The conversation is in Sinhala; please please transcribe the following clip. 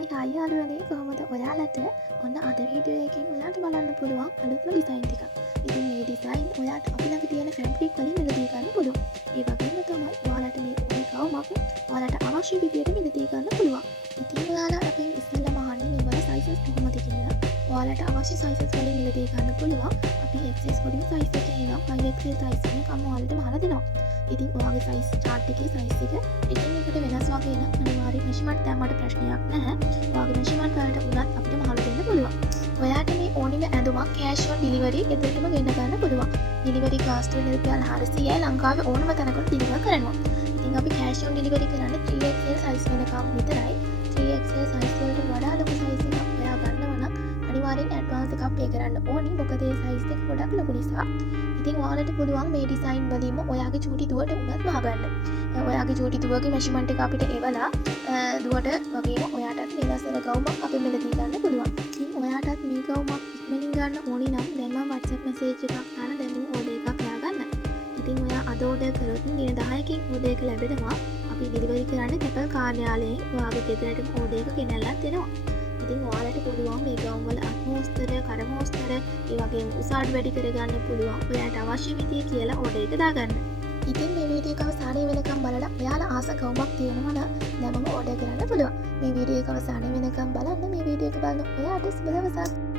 හයි යාළුවනේ කොහොමද ඔයාලට ඔන්න අද වීඩියෝ එකෙන් ඔයාලට බලන්න පුළුවන් අලුත්ම ඩිසයින් ටිකක්. ඉතින් මේ ඩිසයින් ඔයාලට අපි ළඟ තියෙන ෆැබ්‍රික් වලින් මිලදී ගන්න පුළුවන්. ඒ වගේම තමයි ඔයාලට මේ ඕනේ ගවුමක් ඔයාලට අවශ්‍ය විදියට මිලදී ගන්න පුළුවන්. ඉතින් ඔයාලා අපෙන් ඉස්සෙල්ලාම අහන්නේ මේ වල සයිසස් කොහොමද කියලා. ඔයාලට අවශ්‍ය සයිසස් වලින් මිලදී ගන්න පුළුවන්. අපි XS වලින් සයිස් එක එනවා 5XL සයිස් එකම ඔයාලට මහලා දෙනවා. ඉතින් ඔයාගේ සයිස් chart එකේ සයිස් එක එකින් එකට වෙනස් වගේ නම් අනිවාර්යයෙන් මෙෂර්මන්ට් දැම්මට ප්‍රශ්නයක් නැහැ. ඔයාගේ මෙෂර්මන්ට් වලට උනත් අපිට මහලා දෙන්න පුළුවන්. ඔයාට මේ ඕනිම ඇඳුමක් කෑෂ් ඔන් ඩිලිවරි ගෙදරටම ගෙන්න ගන්න පුළුවන්. ඩිලිවරි කාස්ට් වෙන රුපියල් 400යි ලංකාවේ ඕනම තැනකට ඩිලිවර් කරනවා. ඉතින් අපි කෑෂ් ඔන් ඩිලිවරි කරන්නේ 3XL සයිස් වෙනකම් විතරයි. 3XL සයිස් වලට වඩා ලොකු සයිස් එකක් ඔයා ගන්නවා නම් අනිවාර්යෙන් ඇඩ්වාන්ස් එකක් පේ කරන්න ඕනි. මොකද ඒ සයිස් එක ගොඩක් ලොකු නිසා. ඉතින් ඔයාලට පුළුවන් මේ ඩිසයින් වලින්ම ඔයාගේ චූටි දුවට උනත් වහගන්න. ඔයාගේ චූටි දුවගේ මෙෂර්මන්ට් එක අපිට එවලා දුවට වගේම ඔයාටත් වෙනස් වෙන ගවුමක් අපි මෙලදී ගන්න පුළුවන්. ඉතින් ඔයාටත් මේ ගවුමක් ඉක්මනින් ගන්න ඕනි නම් දැන් මම WhatsApp මැසේජ් එකක් දාලා දැන් ඕඩර් එකක් දාගන්න. ඉතින් ඔයා අද ඕඩර් කරොත් දින 10කින් ඕඩර් එක ලැබෙනවා. අපි ඩෙලිවරි කරන්නේ තැපල් කාර්යාලයෙන් ඔයාගේ ගෙදරට ඕඩර් එක ගෙනල්ලා දෙනවා. ඉතින් ඔයාලට පුළුවන් මේ ගවුම් වල අත්මෝස්තර, කරමෝස්තර, ඒ වගේම උසාවි වැඩි කරගන්න පුළුවන්. ඔයාලට අවශ්‍ය විදිය කියලා ඕඩර් එක දාගන්න. ඉතින් මේ වීඩියෝ එක අවසානයේ වෙනකම් බලලා ඔයාලා ආස ගවුමක් තියෙනවා නම් දැන්ම ඕඩර් කරන්න පුළුවන්. මේ වීඩියෝ එක අවසානයේ වෙනකම් බලන්න. මේ වීඩියෝ එක බලන ඔයාට සුබ දවසක්.